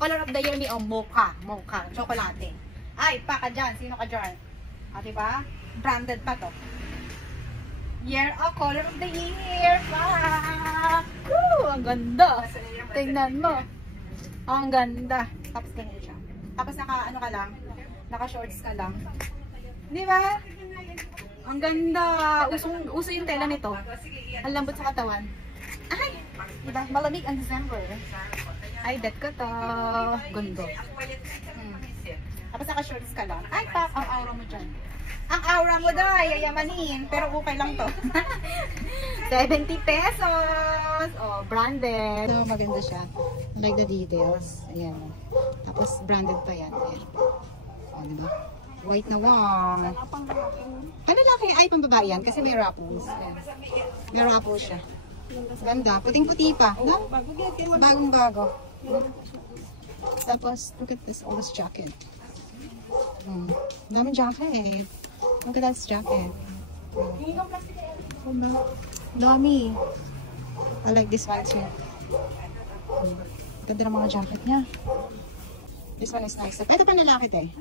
Color of the year ni mocha. Mocha. Chocolate. Ay, pa ka dyan. Sino ka dyan? Ah, diba? Branded pa to. Year of color of the year. Pa! Woo! Ang ganda. Tingnan mo. Ang ganda. Tapos ganyan siya. Tapos naka, ano ka lang? Naka-shorts ka lang. Diba? Ang ganda. Uso yung tela nito. Ang lambot sa katawan. Ay! Diba? Malamig ang December. Ay, bet ko to. Gundo. Tapos naka-shorts ka lang. Ay, pak! Ang aura mo dyan. Ang aura mo daw ay yayamanin. Pero okay lang to. 70 pesos. Oh, branded. So, maganda siya. I like the details. Ayan. Tapos, branded pa yan. Ayan. Oh, diba? White na wang. Ano laki? Ay, pambabae yan. Kasi may ruffles. Ayan. May ruffles siya. Ganda. Puting-puti pa. No? Bagong-bago. Tapos, look at this. All this jacket. Daming jacket. Look at that jacket. Dami. I like this one too. Ganda ng mga jacket niya. This one is nice. Pwede pa nilakit eh.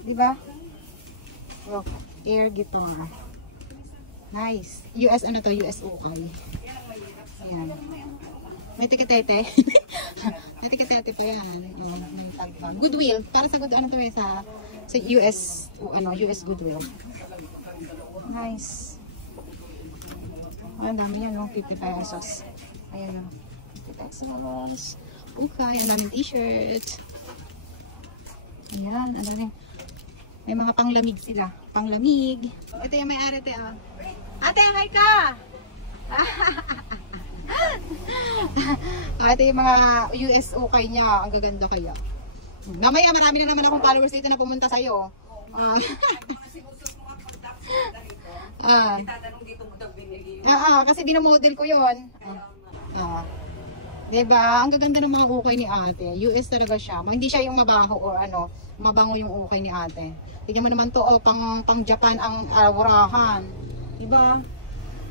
Diba? Oh, air guitar. Nice. US ano to? US OI. Ayan. May tiketete. May tiketete pa yan. May tag pa. Goodwill. Para sa good ano to eh sa US ano, US Goodwill. Nice. Oh, ang dami yan, no? 50 pesos. Ayan, no? 50 pesos. Okay, ang daming t-shirt. Ayan, ang daming. May mga panglamig sila. Panglamig. Ito yung may-ari, ate, ah. Ate, hi ka! Ito yung mga USO kay niya. Ang gaganda kaya. Mamaya, marami na naman akong followers dito na pumunta sa'yo. Kasi dinamodel ko yun. Diba? Ang gaganda ng mga ukay ni ate. US talaga siya. Hindi siya yung mabaho or ano, mabango yung ukay ni ate. Tignan mo naman to, oh, pang Japan ang warahan. Diba?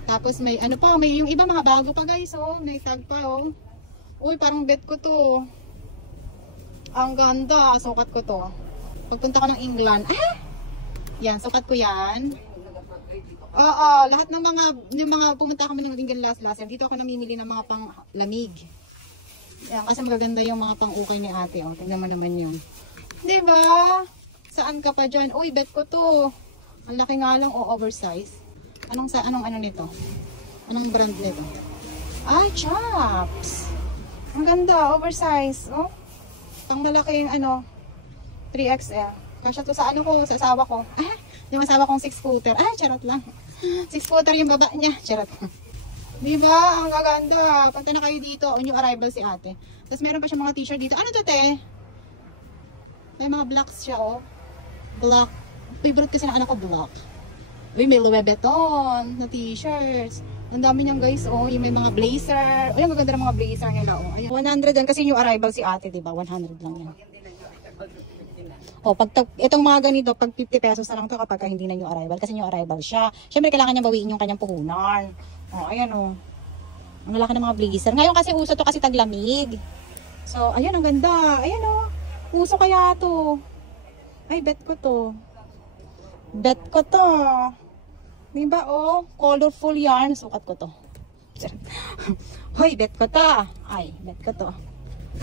Tapos may ano pa, may yung iba mga bago pa guys, oh. May tag pa, oh. Uy, parang bet ko to. Ang ganda, sukat ko to. Pagpunta ko ng England, yan, sukat ko yan. Oo, lahat ng mga pumunta kami ng England last year, dito ako namimili ng mga pang lamig. Yan, kasi magaganda yung mga pang ukay ni ate, oh. Tingnan mo naman yun. Diba? Saan ka pa dyan? Uy, bet ko to. Ang laki nga lang, oh, oversize. Anong ano nito? Anong brand nito? Ay, Chaps! Ang ganda, oversize, oh. Pang malaking ano 3XL. Kasya to sa ano ko, sa asawa ko. Yung asawa kong 6-footer. Charot lang. 6-footer yung baba niya. Charot. Diba? Ang gaganda. Punta na kayo dito. On yung arrival si ate. Tapos meron pa siya mga t-shirt dito. Ano to, te? May mga blacks siya, oh. Black. Favorite kasi ng anak ko, black. Uy, may Louis Vuitton na t-shirts. Ang dami niyan guys, oh. Yung may mga blazer. Ay, ang gaganda ng mga blazer nila, oh. Ayan. 100 yan kasi yung arrival si ate, diba? 100 lang yan. Oh, itong mga ganito, pag 50 pesos na lang to kapag hindi na yung arrival. Kasi yung arrival siya. Siyempre, kailangan niya bawiin yung kanyang puhunan. Oh, ayan, oh. Ang lalaki ng mga blazer. Ngayon kasi uso to kasi taglamig. So, ayan, ang ganda. Ayan, oh. Uso kaya to. Ay, bet ko to. Bet ko to. Diba, oh, colorful yarn. Sukat ko to. Hoy, bet ko to. Ay, bet ko to.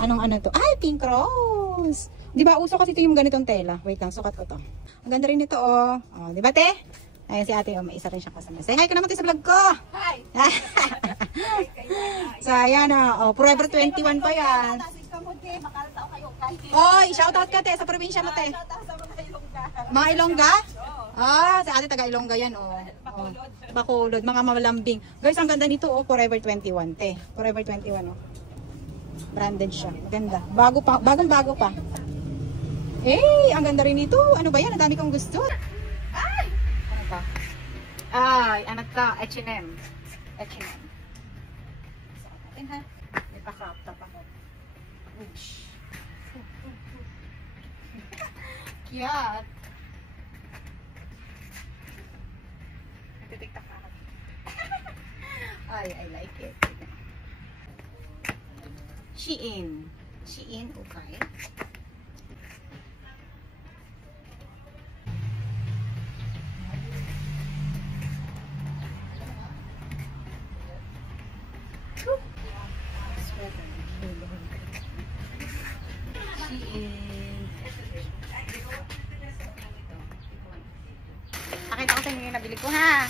Anong ano to? Ay, pink rose. Diba, uso kasi ito yung ganitong tela. Wait lang, sukat ko to. Ang ganda rin ito, oh. Oh, diba, te? Ayan si ate, oh, may isa rin siyang kasama. Say hi ka naman tayo sa vlog ko. Hi! So, ayan, oh. Forever 21 pa yan. Oy, shoutout ka, te, sa probinsya mo, te. Mga Ilongga? Si ate taga Ilongga yan, oh. Bacolod, mga malambing. Guys, ang ganda nito, oh, Forever 21, te. Forever 21, oh. Branded siya. Ganda. Bago pa, bagong-bago pa. Ang ganda rin nito. Ano ba yan? Ang dami kong gusto. Ay! Ano pa? Ano ta? H&M. H&M. Atin ha? May pa-crop top ako. Cute. Nagtitiktak ako. I like it. Shein. Shein, okay. Pakita ko sa inyo yung nabili ko ha.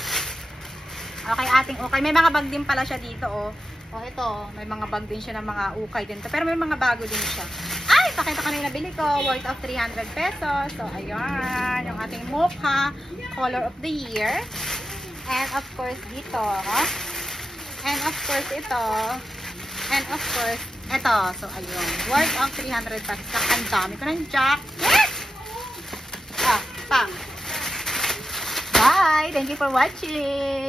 Okay, ating ukay. May mga bag din pala siya dito, oh. Oh, ito. May mga bag din siya ng mga ukay din. Pero may mga bago din siya. Ay, pakita ko na yung nabili ko. Worth of 300 pesos. So, ayan. Yung ating Mocha Color of the Year. And of course, dito. Oh. And of course, ito. And of course, ito. So, ayun. Worth of 300 pesos. Ang dami ko ng jacket. Ah, pa. Bye! Thank you for watching!